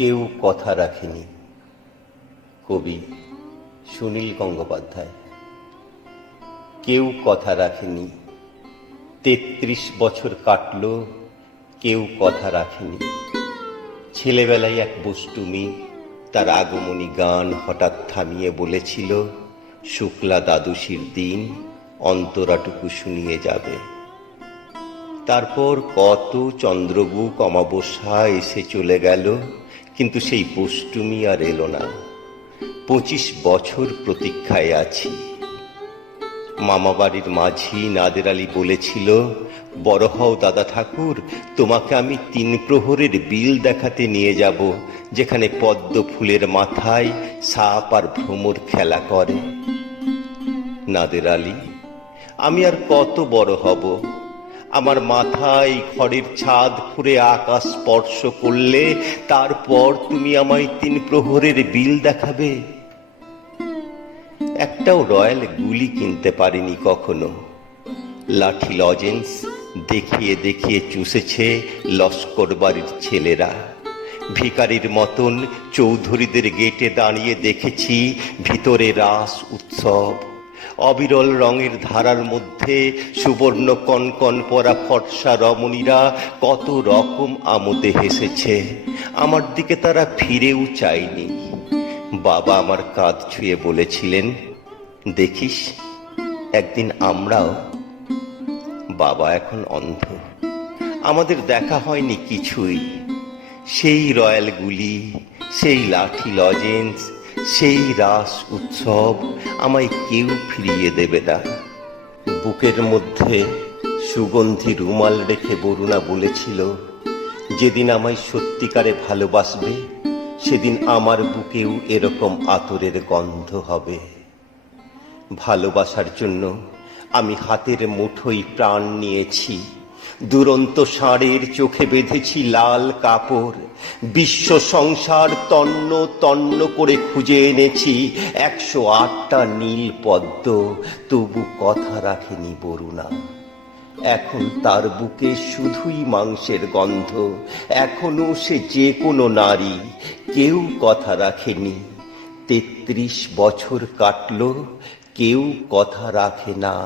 কেউ কথা রাখেনি। কবি সুনীল গঙ্গোপাধ্যায়। কেউ কথা রাখেনি, ৩৩ বছর কাটল, কেউ কথা রাখেনি। ছেলেবেলায় এক বষ্টুমি তার আগমনী গান হঠাৎ থামিয়ে বলেছিল, শুক্লা দ্বাদশীর দিন অন্তরাটুকু শুনিয়ে যাবে। তারপর কত চন্দ্রবুক অমাবস্যা এসে চলে গেল, কিন্তু সেই বষ্টুমি আর এলো না। ২৫ বছর প্রতীক্ষায় আছি। মামাবাড়ির মাঝি নাদের আলী বলেছিল, বড় হও দাদা ঠাকুর, তোমাকে আমি ৩ প্রহরের বিল দেখাতে নিয়ে যাব, যেখানে পদ্ম ফুলের মাথায় সাপ আর ভ্রমর খেলা করে। নাদের আলী, আমি আর কত বড় হব? আমার মাথায় ঘরের ছাদ ফুঁড়ে আকাশ স্পর্শ করলে তারপর তুমি আমায় ৩ প্রহরের বিল দেখাবে? একটাও রয়্যাল গুলি কিনতে পারিনি কখনো। লাঠি লজেন্স দেখিয়ে দেখিয়ে চুষেছে লস্কর বাড়ির ছেলেরা। ভিখারির মতন চৌধুরীদের গেটে দাঁড়িয়ে দেখেছি ভিতরে রাস উৎসব। অবিরল রঙের ধারার মধ্যে সুবর্ণ কনকন পরা ফর্সা রমণীরা কত রকম আমোদে হেসেছে। আমার দিকে তারা ফিরেও চায়নি। বাবা আমার কাঁধ ছুঁয়ে বলেছিলেন, দেখিস একদিন আমরাও। বাবা এখন অন্ধ, আমাদের দেখা হয়নি কিছুই। সেই রয়্যাল গুলি, সেই লাঠি লজেন্স, সেই রাস উৎসব আমায় কেউ ফিরিয়ে দেবে না। বুকের মধ্যে সুগন্ধি রুমাল রেখে বরুণা বলেছিল, যেদিন আমায় সত্যিকারে ভালোবাসবে সেদিন আমার বুকেও এরকম আতরের গন্ধ হবে। ভালোবাসার জন্য আমি হাতের মুঠোয় প্রাণ নিয়েছি। দুরন্ত ষাঁড়ের চোখে বেঁধেছি লাল কাপড়। বিশ্ব সংসার তন্ন তন্ন করে খুঁজে এনেছি ১০৮টা নীল পদ্ম, তবু কথা রাখেনি বরুণা। এখন তার বুকে শুধুই মাংসের গন্ধ। এখনো সে যে কোনো নারী, কেউ কথা রাখেনি। ৩৩ বছর কাটল, কেউ কথা রাখে না।